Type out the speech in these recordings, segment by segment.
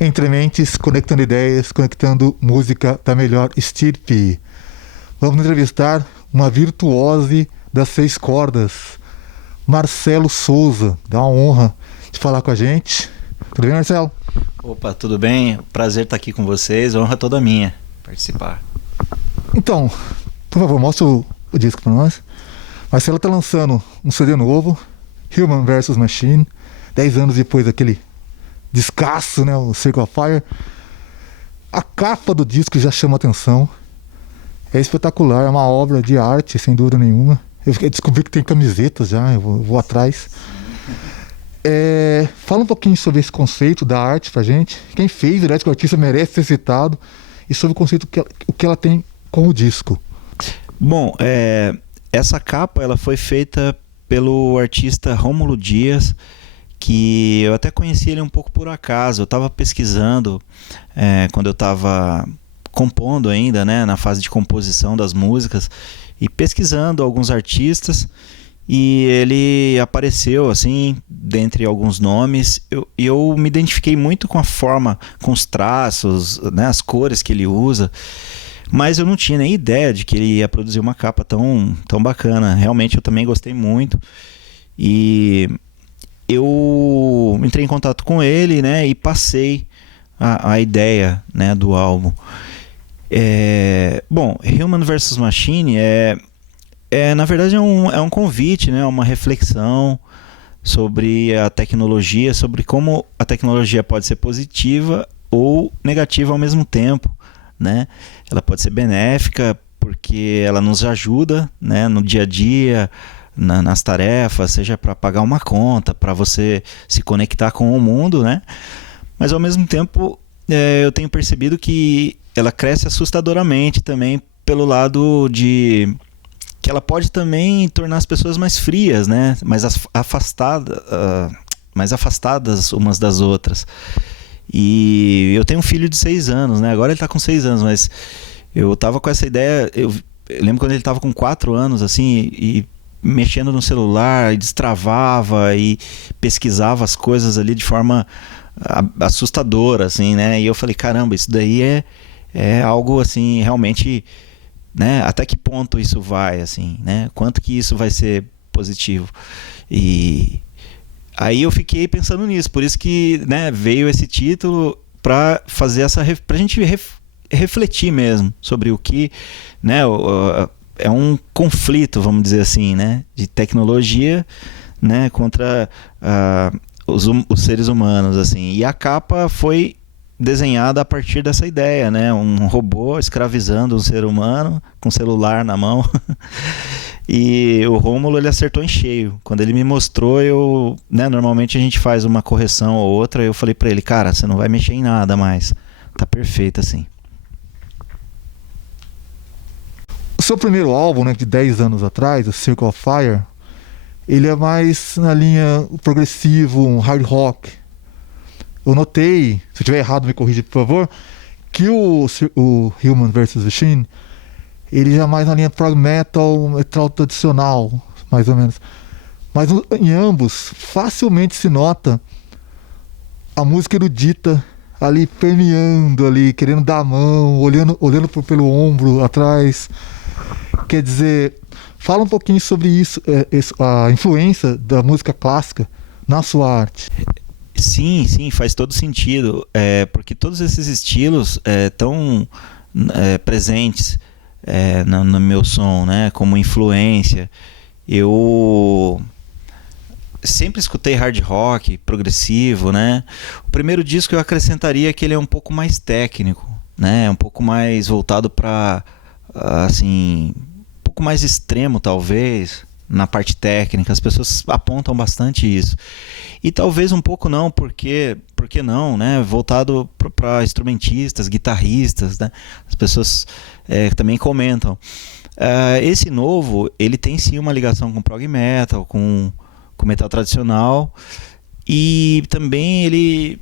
Entre mentes, conectando ideias, conectando música da melhor estirpe. Vamos entrevistar uma virtuose das 6 cordas, Marcelo Souza. Dá uma honra de falar com a gente. Tudo bem, Marcelo? Opa, tudo bem? Prazer estar aqui com vocês, honra toda minha participar. Então, por favor, mostra o disco para nós. Marcelo está lançando um CD novo, Human vs Machine, 10 anos depois daquele descasso, né, o Circle of Fire. A capa do disco já chama atenção. É espetacular, é uma obra de arte, sem dúvida nenhuma. Eu descobri que tem camisetas já, eu vou atrás. Fala um pouquinho sobre esse conceito da arte pra gente. Quem fez, verdade, que o artista merece ser citado. E sobre o conceito o que ela tem com o disco. Bom, essa capa ela foi feita pelo artista Rômulo Dias, que eu até conheci ele um pouco por acaso. Eu estava pesquisando quando eu estava compondo ainda, né, na fase de composição das músicas, e pesquisando alguns artistas, e ele apareceu assim, dentre alguns nomes. Eu me identifiquei muito com a forma, com os traços, né, as cores que ele usa, mas eu não tinha nem ideia de que ele ia produzir uma capa tão bacana. Realmente eu também gostei muito, e eu entrei em contato com ele, né, e passei a ideia, né, do álbum. Bom, Human vs Machine na verdade é um convite, né, uma reflexão sobre a tecnologia, sobre como a tecnologia pode ser positiva ou negativa ao mesmo tempo, né? Ela pode ser benéfica porque ela nos ajuda, né, no dia a dia, nas tarefas, seja para pagar uma conta, para você se conectar com o mundo, né? Mas ao mesmo tempo eu tenho percebido que ela cresce assustadoramente também pelo lado de que ela pode também tornar as pessoas mais frias, né? Mais afastadas umas das outras. E eu tenho um filho de 6 anos, né? Agora ele está com 6 anos, mas eu tava com essa ideia. Eu lembro quando ele estava com 4 anos, assim, e mexendo no celular, e destravava e pesquisava as coisas ali de forma assustadora, assim, né? E eu falei, caramba, isso daí é algo, assim, realmente, né? Até que ponto isso vai, assim, né? Quanto que isso vai ser positivo? E aí eu fiquei pensando nisso, por isso que, né, veio esse título para fazer pra gente refletir mesmo sobre o que, né, é um conflito, vamos dizer assim, né, de tecnologia, né, contra os seres humanos, assim. E a capa foi desenhada a partir dessa ideia, né, um robô escravizando um ser humano com celular na mão. E o Rômulo, ele acertou em cheio. Quando ele me mostrou, né, normalmente a gente faz uma correção ou outra, eu falei pra ele, cara, você não vai mexer em nada mais, tá perfeito assim. O seu primeiro álbum, né, de 10 anos atrás, o Circle of Fire, ele é mais na linha progressivo, um hard rock. Eu notei, se eu estiver errado me corrija por favor, que o Human vs Machine, ele já é mais na linha prog metal, metal tradicional, mais ou menos. Mas em ambos, facilmente se nota a música erudita ali permeando, ali, querendo dar a mão, olhando pelo ombro atrás. Quer dizer, fala um pouquinho sobre isso, a influência da música clássica na sua arte. Sim, faz todo sentido, porque todos esses estilos estão presentes no meu som, né, como influência. Eu sempre escutei hard rock, progressivo, né. O primeiro disco eu acrescentaria que ele é um pouco mais técnico, né, um pouco mais voltado para, assim, um pouco mais extremo talvez, na parte técnica. As pessoas apontam bastante isso. E talvez um pouco não, porque não, né? Voltado para instrumentistas, guitarristas, né? As pessoas também comentam. Esse novo, ele tem sim uma ligação com prog metal, com metal tradicional, e também ele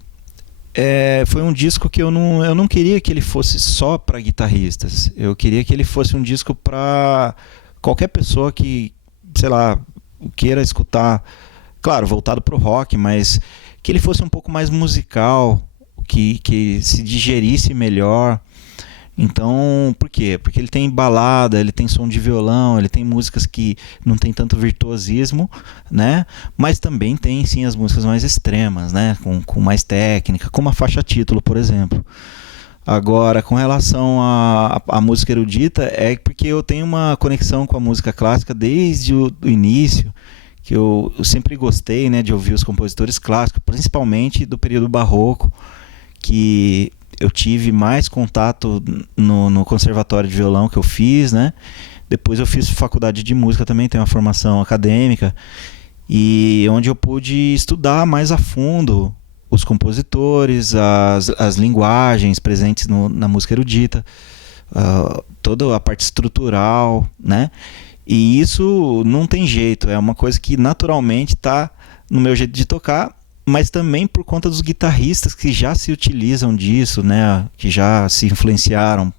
foi um disco que eu não queria que ele fosse só para guitarristas. Eu queria que ele fosse um disco para qualquer pessoa que, sei lá, queira escutar, claro, voltado para o rock, mas que ele fosse um pouco mais musical, que se digerisse melhor. Então, por quê? Porque ele tem balada, ele tem som de violão, ele tem músicas que não tem tanto virtuosismo, né? Mas também tem, sim, as músicas mais extremas, né? Com mais técnica, como a faixa título, por exemplo. Agora, com relação à música erudita, é porque eu tenho uma conexão com a música clássica desde o início, que eu sempre gostei, né, de ouvir os compositores clássicos, principalmente do período barroco, que eu tive mais contato no conservatório de violão que eu fiz, né? Depois eu fiz faculdade de música também, tenho uma formação acadêmica, e onde eu pude estudar mais a fundo os compositores, as linguagens presentes na música erudita, toda a parte estrutural, né? E isso não tem jeito, é uma coisa que naturalmente está no meu jeito de tocar, mas também por conta dos guitarristas que já se utilizam disso, né? Que já se influenciaram,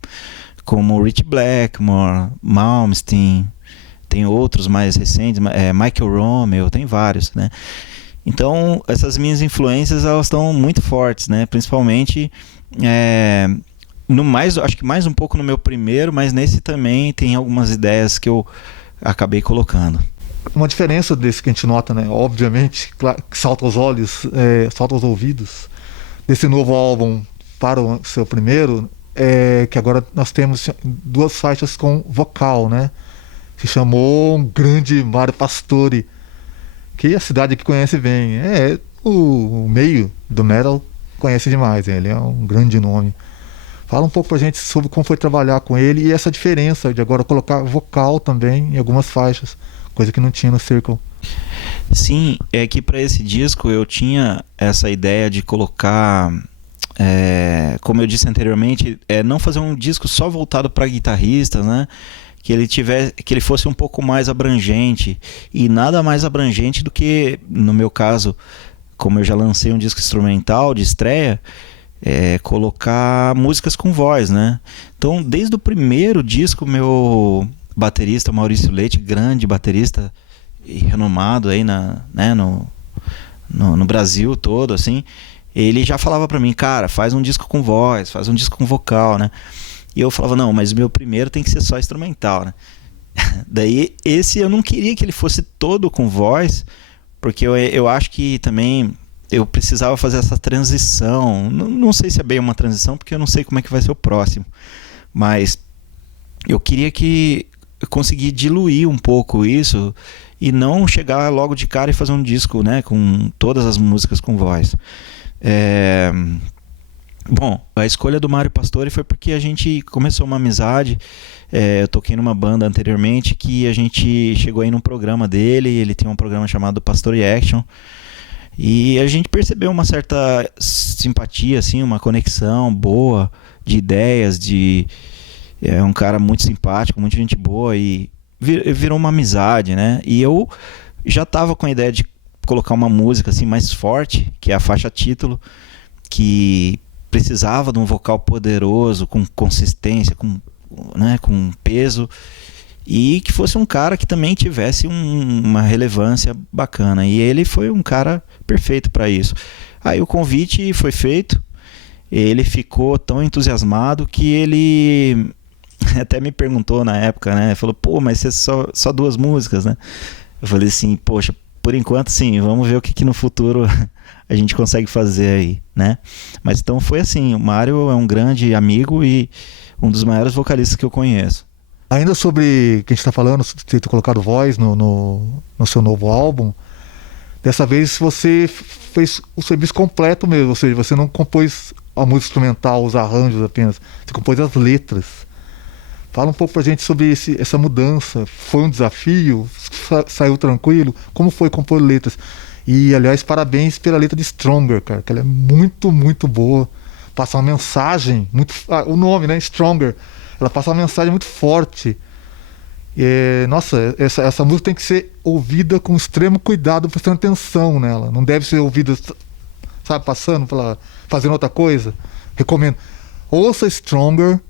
como Ritchie Blackmore, Malmsteen, tem outros mais recentes, Michael Rommel, tem vários, né? Então, essas minhas influências, elas estão muito fortes, né? Principalmente, acho que mais um pouco no meu primeiro, mas nesse também tem algumas ideias que eu acabei colocando. Uma diferença desse que a gente nota, né? Obviamente, que salta aos olhos, salta aos ouvidos, desse novo álbum para o seu primeiro, é que agora nós temos 2 faixas com vocal, né? Se chamou um grande Mário Pastore, que a cidade que conhece bem. O meio do metal conhece demais, ele é um grande nome. Fala um pouco pra gente sobre como foi trabalhar com ele e essa diferença de agora colocar vocal também em algumas faixas, coisa que não tinha no Circle. Sim, é que para esse disco eu tinha essa ideia de colocar, como eu disse anteriormente, não fazer um disco só voltado para guitarristas, né? Que ele fosse um pouco mais abrangente, e nada mais abrangente do que, no meu caso, como eu já lancei um disco instrumental de estreia, colocar músicas com voz, né? Então, desde o primeiro disco, meu baterista Maurício Leite, grande baterista e renomado aí no Brasil todo, assim, ele já falava pra mim, cara, faz um disco com voz, faz um disco com vocal, né? E eu falava, não, mas o meu primeiro tem que ser só instrumental, né? Daí, esse eu não queria que ele fosse todo com voz, porque eu acho que também eu precisava fazer essa transição. Não sei se é bem uma transição, porque eu não sei como é que vai ser o próximo. Mas eu queria que eu conseguisse diluir um pouco isso e não chegar logo de cara e fazer um disco, né, com todas as músicas com voz. Bom, a escolha do Mário Pastore foi porque a gente começou uma amizade. Eu toquei numa banda anteriormente que a gente chegou aí num programa dele. Ele tem um programa chamado Pastore Action. E a gente percebeu uma certa simpatia, assim, uma conexão boa de ideias. É um cara muito simpático, muita gente boa, e virou uma amizade, né? E eu já estava com a ideia de colocar uma música assim mais forte, que é a faixa título, que precisava de um vocal poderoso, com consistência, com peso, e que fosse um cara que também tivesse uma relevância bacana. E ele foi um cara perfeito para isso. Aí o convite foi feito, ele ficou tão entusiasmado que ele até me perguntou na época, né? Falou, pô, mas você só 2 músicas, né? Eu falei assim, poxa, por enquanto sim, vamos ver o que no futuro a gente consegue fazer aí, né? Mas então foi assim, o Mário é um grande amigo e um dos maiores vocalistas que eu conheço. Ainda sobre o que a gente está falando, ter colocado voz no seu novo álbum, dessa vez você fez o serviço completo mesmo, ou seja, você não compôs a música instrumental, os arranjos apenas, você compôs as letras. Fala um pouco pra gente sobre essa mudança. Foi um desafio? Saiu tranquilo? Como foi compor letras? E, aliás, parabéns pela letra de Stronger, cara, que ela é muito, muito boa. Passa uma mensagem, o nome, né? Stronger. Ela passa uma mensagem muito forte. Nossa, essa música tem que ser ouvida com extremo cuidado, prestando atenção nela. Não deve ser ouvida, sabe, fazendo outra coisa. Recomendo. Ouça Stronger,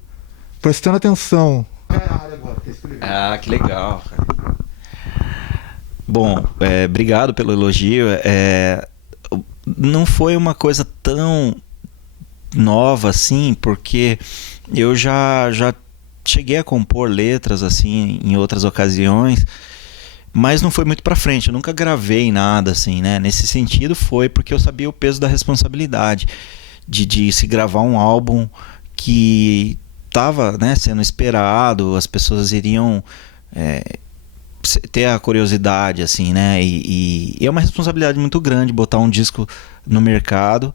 prestando atenção. Ah, que legal, cara. Bom, obrigado pelo elogio. Não foi uma coisa nova, assim, porque eu já cheguei a compor letras, assim, em outras ocasiões, mas não foi muito pra frente, eu nunca gravei nada, assim, né? Nesse sentido foi porque eu sabia o peso da responsabilidade de se gravar um álbum que estava, né, sendo esperado, as pessoas iriam ter a curiosidade, assim, né? E é uma responsabilidade muito grande botar um disco no mercado.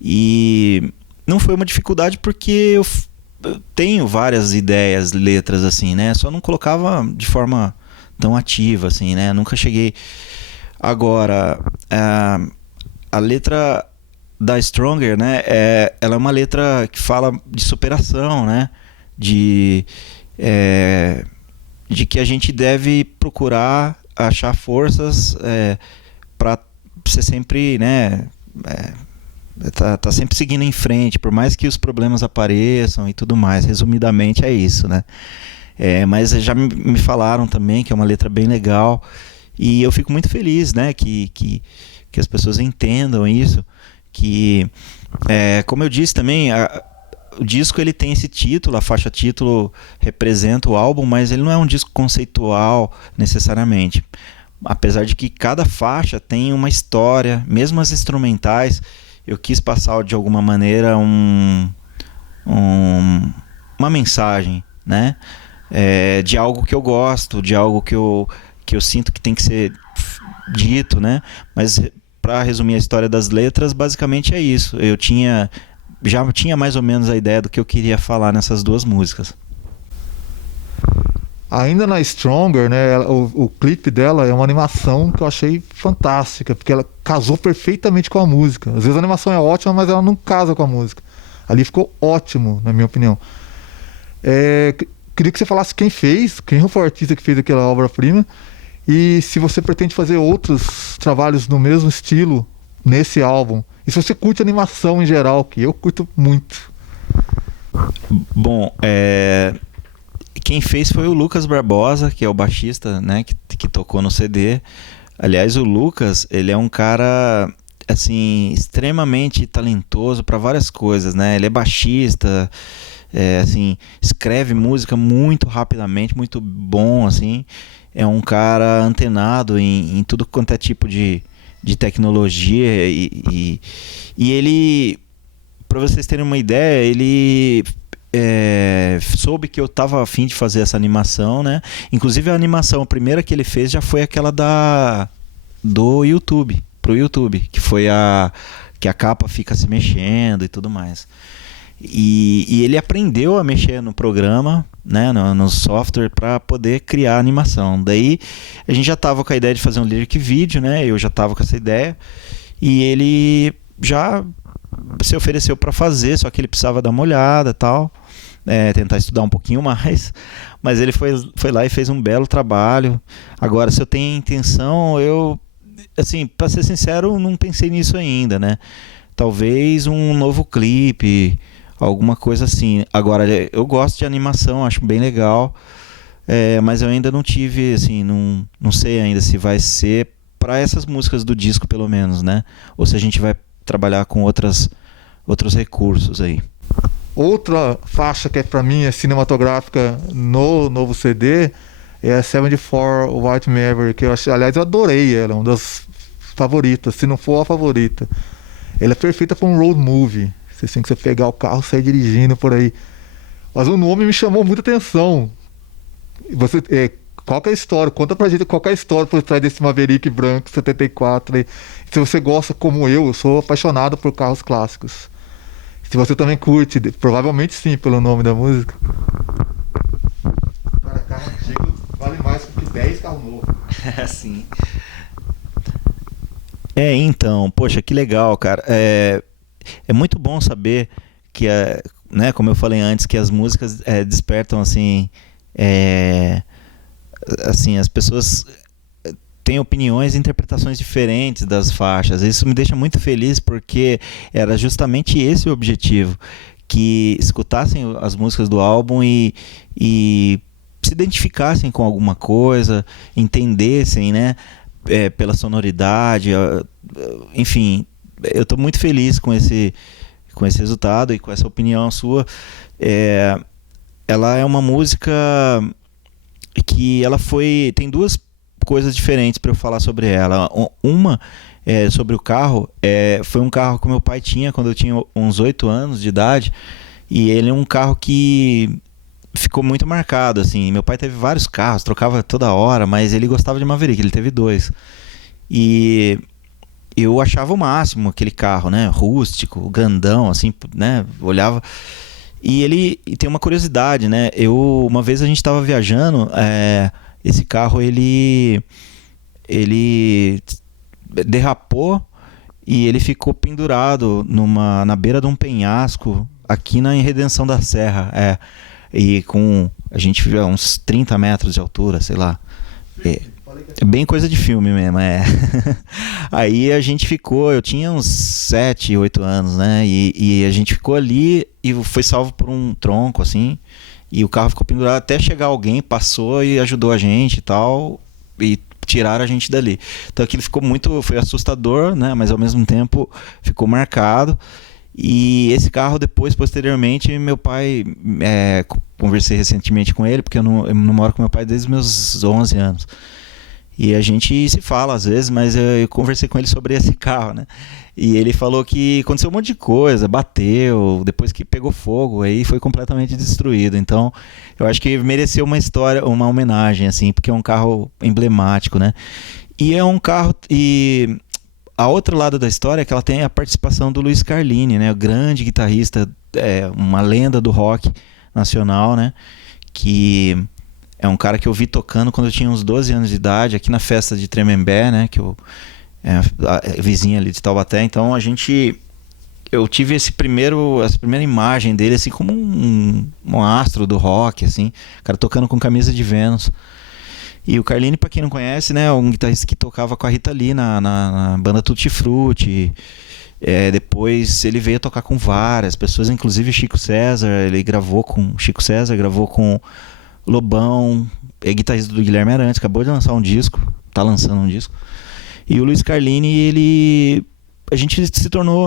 E não foi uma dificuldade porque eu tenho várias ideias, letras, assim, né? Só não colocava de forma tão ativa, assim, né? Nunca cheguei. Agora, a letra da Stronger, né? Ela é uma letra que fala de superação, né? De que a gente deve procurar achar forças para ser sempre, né? Tá sempre seguindo em frente, por mais que os problemas apareçam e tudo mais. Resumidamente é isso, né? Mas já me falaram também que é uma letra bem legal e eu fico muito feliz, né? Que as pessoas entendam isso, que como eu disse também, o disco ele tem esse título, a faixa título representa o álbum, mas ele não é um disco conceitual necessariamente. Apesar de que cada faixa tem uma história, mesmo as instrumentais, eu quis passar de alguma maneira uma mensagem, né? De algo que eu gosto, de algo que eu sinto que tem que ser dito, né? Mas para resumir a história das letras, basicamente é isso. Já tinha mais ou menos a ideia do que eu queria falar nessas duas músicas. Ainda na Stronger, né, o clipe dela é uma animação que eu achei fantástica, porque ela casou perfeitamente com a música. Às vezes a animação é ótima, mas ela não casa com a música. Ali ficou ótimo, na minha opinião. Queria que você falasse quem foi o artista que fez aquela obra-prima, e se você pretende fazer outros trabalhos no mesmo estilo nesse álbum. E se você curte animação em geral, que eu curto muito. Bom, quem fez foi o Lucas Barbosa, que é o baixista, né, que tocou no CD. Aliás, o Lucas, ele é um cara assim extremamente talentoso para várias coisas, né? Ele é baixista, assim, escreve música muito rapidamente, muito bom, assim. É um cara antenado em tudo quanto é tipo de tecnologia e ele, para vocês terem uma ideia, ele soube que eu tava a fim de fazer essa animação, né? Inclusive a primeira que ele fez já foi aquela do YouTube, pro YouTube, que foi que a capa fica se mexendo e tudo mais. E ele aprendeu a mexer no programa, né, no software, para poder criar a animação. Daí a gente já estava com a ideia de fazer um lyric video, né? Eu já estava com essa ideia e ele já se ofereceu para fazer, só que ele precisava dar uma olhada, tal, tentar estudar um pouquinho mais. Mas ele foi lá e fez um belo trabalho. Agora, se eu tenho intenção, assim, para ser sincero, não pensei nisso ainda, né? Talvez um novo clipe, alguma coisa assim. Agora, eu gosto de animação, acho bem legal, mas eu ainda não tive, assim, não sei ainda se vai ser para essas músicas do disco, pelo menos, né? Ou se a gente vai trabalhar com outros recursos aí. Outra faixa que pra mim é cinematográfica no novo CD é a 74 White Maverick, que aliás, eu adorei ela, uma das favoritas, se não for a favorita. Ela é perfeita para um road movie. Assim, que você pegar o carro e sair dirigindo por aí. Mas o nome me chamou muita atenção. Qual que é a história? Conta pra gente qual que é a história por trás desse Maverick branco 74 aí. Se você gosta como eu sou apaixonado por carros clássicos. Se você também curte, provavelmente sim, pelo nome da música. Cara, carro antigo vale mais do que 10 carros novos. Sim. Então, poxa, que legal, cara. É muito bom saber que, né, como eu falei antes, que as músicas despertam, assim, assim, as pessoas têm opiniões e interpretações diferentes das faixas. Isso me deixa muito feliz porque era justamente esse o objetivo, que escutassem as músicas do álbum e se identificassem com alguma coisa, entendessem, né, pela sonoridade, enfim. Eu estou muito feliz com com esse resultado e com essa opinião sua. Ela é uma música que ela tem duas coisas diferentes para eu falar sobre ela. Uma é sobre o carro. Foi um carro que meu pai tinha quando eu tinha uns 8 anos de idade, e ele é um carro que ficou muito marcado, assim. Meu pai teve vários carros, trocava toda hora, mas ele gostava de Maverick, ele teve 2. E eu achava o máximo aquele carro, né? Rústico, grandão, assim, né? Olhava. E tem uma curiosidade, né? Uma vez a gente estava viajando, esse carro ele derrapou e ele ficou pendurado na beira de um penhasco aqui na Redenção da Serra. E a gente viu uns 30 metros de altura, sei lá. É bem coisa de filme mesmo, Aí a gente ficou, eu tinha uns 7, 8 anos, né? E a gente ficou ali e foi salvo por um tronco, assim. E o carro ficou pendurado até chegar alguém, passou e ajudou a gente e tal. E tiraram a gente dali. Então aquilo foi assustador, né? Mas ao mesmo tempo ficou marcado. E esse carro depois, posteriormente, meu pai, conversei recentemente com ele, porque eu não moro com meu pai desde os meus 11 anos. E a gente se fala às vezes, mas eu conversei com ele sobre esse carro, né? E ele falou que aconteceu um monte de coisa, bateu, depois que pegou fogo, aí foi completamente destruído. Então, eu acho que mereceu uma história, uma homenagem, assim, porque é um carro emblemático, né? E é um carro... E a outro lado da história é que ela tem a participação do Luiz Carlini, né? O grande guitarrista, uma lenda do rock nacional, né? Que é um cara que eu vi tocando quando eu tinha uns 12 anos de idade, aqui na festa de Tremembé, né? Que a vizinha ali de Taubaté. Então eu tive essa primeira imagem dele, assim, como um astro do rock, assim, cara tocando com camisa de Vênus. E o Carlini, pra quem não conhece, né, é um guitarrista que tocava com a Rita Lee na banda Tutti Frutti. Depois ele veio tocar com várias pessoas, inclusive Chico César. Ele gravou com Chico César, gravou com Lobão, guitarrista do Guilherme Arantes, acabou de lançar um disco, tá lançando um disco. E o Luiz Carlini,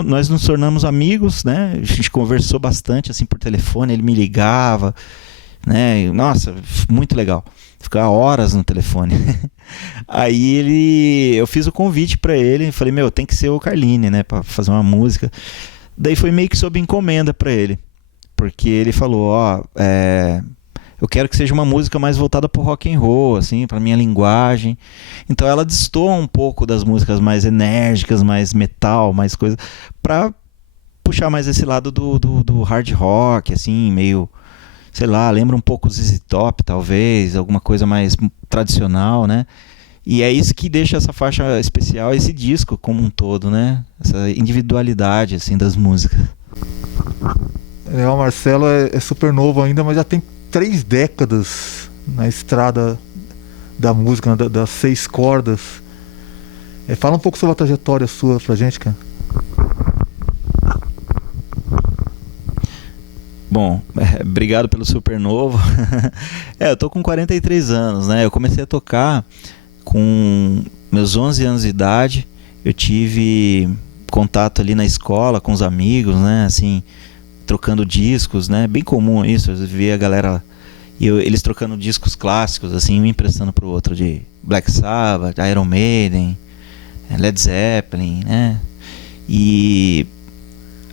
nós nos tornamos amigos, né? A gente conversou bastante assim por telefone, ele me ligava, né? Nossa, muito legal. Ficava horas no telefone. Aí eu fiz o convite para ele, falei, tem que ser o Carlini, né, para fazer uma música. Daí foi meio que sob encomenda para ele, porque ele falou, eu quero que seja uma música mais voltada pro rock and roll, assim, pra minha linguagem. Então ela destoa um pouco das músicas mais enérgicas, mais metal, mais coisa, pra puxar mais esse lado do hard rock, assim, meio, sei lá, lembra um pouco ZZ Top, talvez, alguma coisa mais tradicional, né? E é isso que deixa essa faixa especial, esse disco como um todo, né? Essa individualidade, assim, das músicas. O Marcelo é super novo ainda, mas já tem 3 décadas na estrada da música, né, das 6 cordas. Fala um pouco sobre a trajetória sua pra gente, cara. Bom, obrigado pelo super novo. Eu tô com 43 anos, né? Eu comecei a tocar com meus 11 anos de idade. Eu tive contato ali na escola com os amigos, né? Assim, trocando discos, né? Bem comum isso, eu via a galera eles trocando discos clássicos, assim, um emprestando pro outro, de Black Sabbath, Iron Maiden, Led Zeppelin, né? E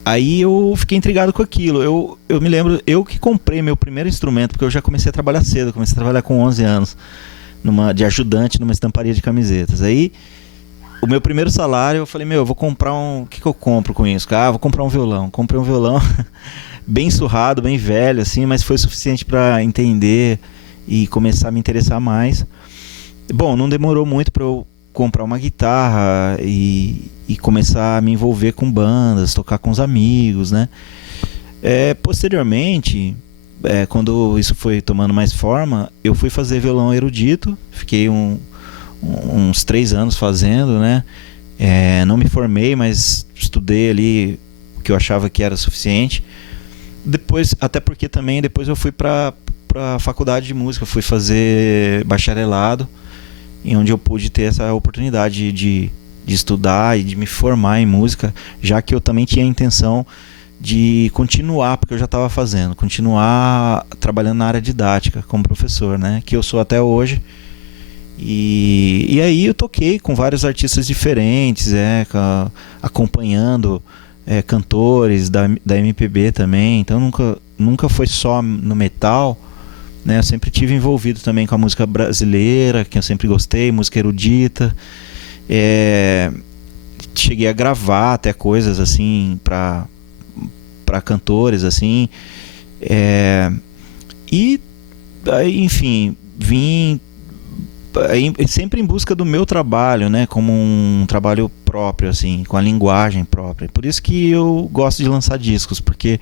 aí eu fiquei intrigado com aquilo. Eu me lembro, eu que comprei meu primeiro instrumento, porque eu já comecei a trabalhar cedo, comecei a trabalhar com 11 anos, de ajudante numa estamparia de camisetas. Aí o meu primeiro salário, eu falei, eu vou comprar o que eu compro com isso? Vou comprar um violão. Comprei um violão bem surrado, bem velho, assim, mas foi suficiente para entender e começar a me interessar mais. Bom, não demorou muito para eu comprar uma guitarra e começar a me envolver com bandas, tocar com os amigos, né? Posteriormente, quando isso foi tomando mais forma, eu fui fazer violão erudito, fiquei uns 3 anos fazendo, né? Não me formei, mas estudei ali o que eu achava que era suficiente. Depois, até porque também depois eu fui para a faculdade de música, fui fazer bacharelado, em onde eu pude ter essa oportunidade de estudar e de me formar em música, já que eu também tinha a intenção de continuar, porque eu já estava fazendo, continuar trabalhando na área didática como professor, né? Que eu sou até hoje. E aí eu toquei com vários artistas diferentes, acompanhando cantores da MPB também. Então nunca foi só no metal, né? Eu sempre tive envolvido também com a música brasileira, que eu sempre gostei, música erudita. Cheguei a gravar até coisas assim para cantores assim, e aí, enfim, vim sempre em busca do meu trabalho, né, como um trabalho próprio, assim, com a linguagem própria. Por isso que eu gosto de lançar discos, porque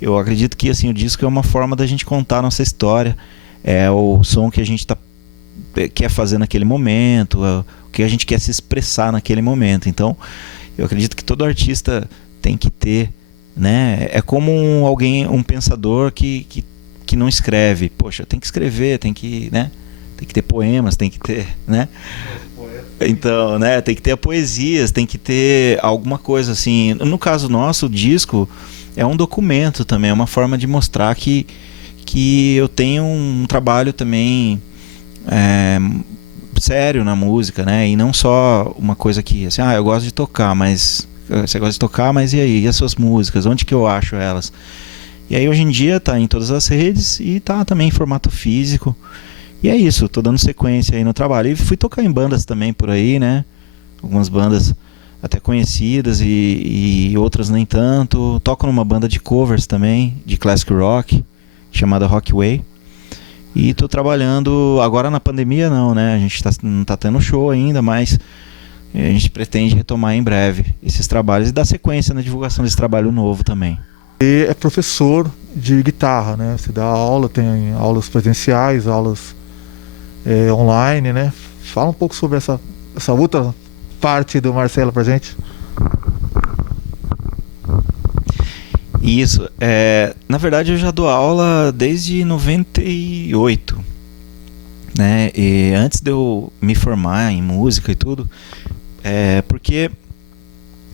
eu acredito que assim, o disco é uma forma da gente contar a nossa história, é o som que a gente quer fazer naquele momento, o que a gente quer se expressar naquele momento. Então eu acredito que todo artista tem que ter, né? É como um pensador que não escreve. Poxa, tem que escrever, tem que, né? Tem que ter poemas, tem que ter, né? Então, né? Tem que ter poesias, tem que ter alguma coisa assim. No caso nosso, o disco é um documento também, é uma forma de mostrar que eu tenho um trabalho também sério na música, né? E não só uma coisa que, assim, eu gosto de tocar, mas você gosta de tocar, mas e aí? E as suas músicas? Onde que eu acho elas? E aí hoje em dia tá em todas as redes e tá também em formato físico. E é isso, tô dando sequência aí no trabalho. E fui tocar em bandas também por aí, né? Algumas bandas até conhecidas e outras nem tanto. Toco numa banda de covers também, de classic rock, chamada Rockway. E tô trabalhando, agora na pandemia não, né? A gente não tá tendo show ainda, mas a gente pretende retomar em breve esses trabalhos e dar sequência na divulgação desse trabalho novo também. E é professor de guitarra, né? Você dá aula, tem aulas presenciais, aulas online, né? Fala um pouco sobre essa outra parte do Marcelo pra gente. Isso, na verdade eu já dou aula desde 98, né? E antes de eu me formar em música e tudo, porque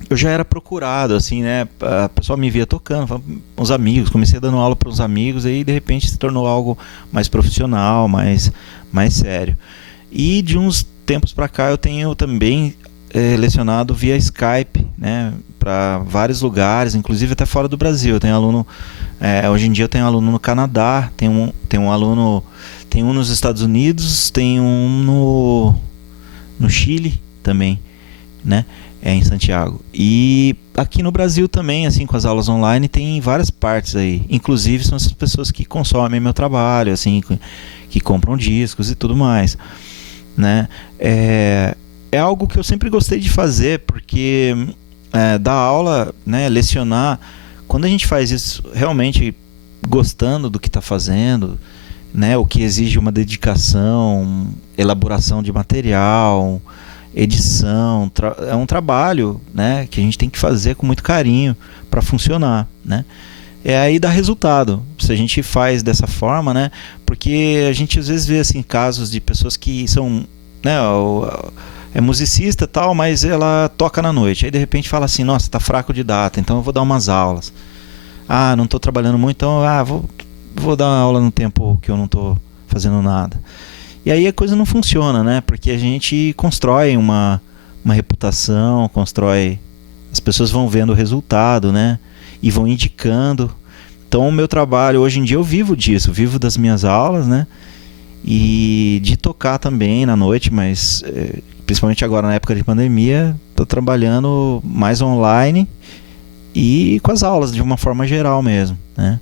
eu já era procurado, assim, né? A pessoa me via tocando, uns amigos, comecei dando aula para uns amigos, aí de repente se tornou algo mais profissional, mais sério. E de uns tempos para cá eu tenho também lecionado via Skype, né? Para vários lugares, inclusive até fora do Brasil. Eu tenho aluno, hoje em dia eu tenho aluno no Canadá, tem um aluno, tem um nos Estados Unidos, tem um no Chile também, né? Em Santiago. E aqui no Brasil também, assim, com as aulas online, tem várias partes aí. Inclusive são essas pessoas que consomem meu trabalho, assim, que compram discos e tudo mais, né? É algo que eu sempre gostei de fazer, porque dar aula, né, lecionar, quando a gente faz isso realmente gostando do que está fazendo, né, o que exige uma dedicação, elaboração de material, edição, é um trabalho, né, que a gente tem que fazer com muito carinho para funcionar, né? Aí dá resultado se a gente faz dessa forma, né? Porque a gente às vezes vê assim casos de pessoas que são, né, é musicista e tal, mas ela toca na noite. Aí de repente fala assim, nossa, tá fraco de data, então eu vou dar umas aulas. Não estou trabalhando muito, então vou dar aula no tempo que eu não estou fazendo nada. E aí a coisa não funciona, né? Porque a gente constrói uma reputação, as pessoas vão vendo o resultado, né? E vão indicando. Então o meu trabalho, hoje em dia eu vivo disso, vivo das minhas aulas, né? E de tocar também na noite, mas principalmente agora na época de pandemia, estou trabalhando mais online e com as aulas de uma forma geral mesmo, né?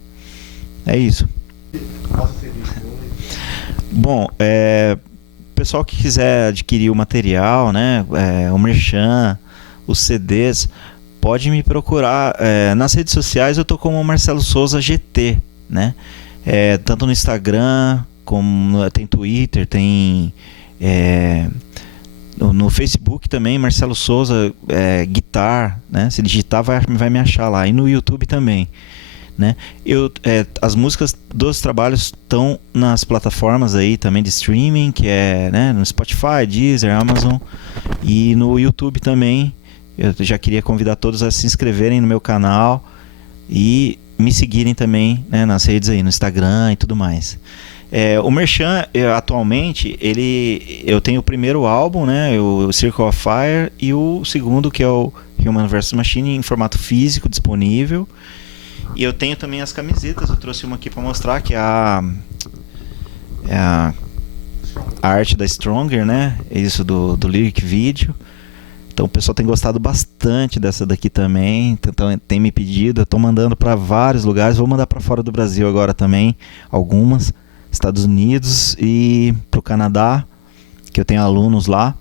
É isso. Bom, pessoal que quiser adquirir o material, né, o merchan, os CDs, pode me procurar nas redes sociais. Eu tô como Marcelo Souza GT, né? Tanto no Instagram como tem Twitter, tem no Facebook também, Marcelo Souza Guitar, né? Se digitar vai me achar lá, e no YouTube também, né? As músicas dos trabalhos estão nas plataformas aí também de streaming, que né, no Spotify, Deezer, Amazon, e no YouTube também. Eu já queria convidar todos a se inscreverem no meu canal, e me seguirem também, né, nas redes aí, no Instagram e tudo mais. O Merchan, atualmente, eu tenho o primeiro álbum, né, o Circle of Fire, e o segundo, que é o Human vs Machine, em formato físico disponível. E eu tenho também as camisetas, eu trouxe uma aqui para mostrar, que é a arte da Stronger, né, isso do Lyric Video. Então o pessoal tem gostado bastante dessa daqui também, então tem me pedido, eu estou mandando para vários lugares, vou mandar para fora do Brasil agora também, algumas, Estados Unidos e para o Canadá, que eu tenho alunos lá.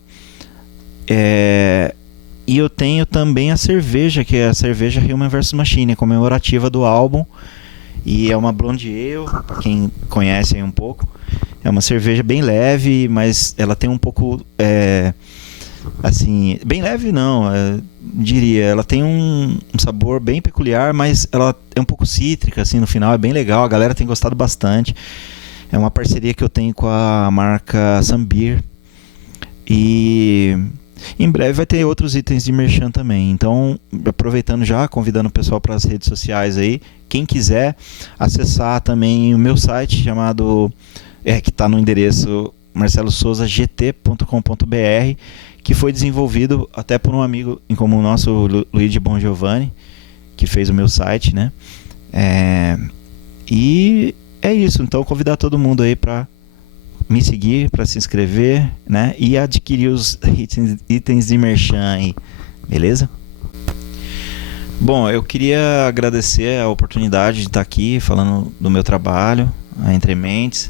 E eu tenho também a cerveja, que é a cerveja Human vs Machine, comemorativa do álbum, e é uma Blonde Ale, para quem conhece aí um pouco. É uma cerveja bem leve, mas ela tem um pouco... assim, bem leve não, diria, ela tem um sabor bem peculiar, mas ela é um pouco cítrica, assim, no final, é bem legal, a galera tem gostado bastante. É uma parceria que eu tenho com a marca Sambir, e em breve vai ter outros itens de merchan também. Então, aproveitando já, convidando o pessoal para as redes sociais aí, quem quiser acessar também o meu site chamado, que está no endereço marcelosouzagt.com.br, que foi desenvolvido até por um amigo em comum nosso, o Luigi Bongiovanni, que fez o meu site, né? E é isso, então convidar todo mundo aí para me seguir, para se inscrever, né? E adquirir os itens de merchan aí, beleza? Bom, eu queria agradecer a oportunidade de estar aqui falando do meu trabalho, a Entre Mentes,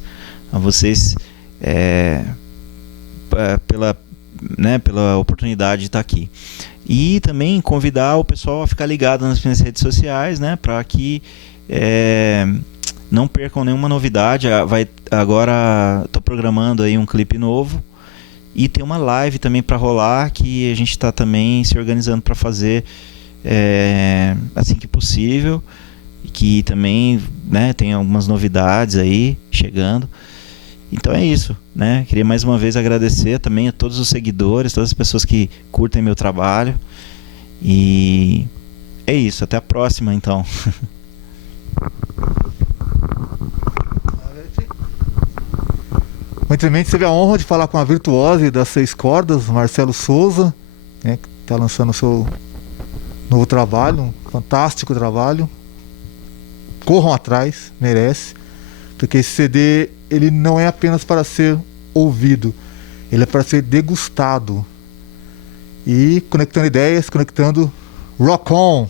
a vocês pela oportunidade de estar aqui. E também convidar o pessoal a ficar ligado nas minhas redes sociais, né, para que não percam nenhuma novidade. Agora estou programando aí um clipe novo e tem uma live também para rolar, que a gente está também se organizando para fazer assim que possível, e que também, né, tem algumas novidades aí chegando. Então é isso, né? Queria mais uma vez agradecer também a todos os seguidores, todas as pessoas que curtem meu trabalho. E é isso, até a próxima então. O Entre Mentes teve a honra de falar com a virtuose das 6 cordas, Marcelo Souza, né, que está lançando o seu novo trabalho, um fantástico trabalho. Corram atrás, merece, porque esse CD ele não é apenas para ser ouvido, ele é para ser degustado. E conectando ideias, conectando rock on!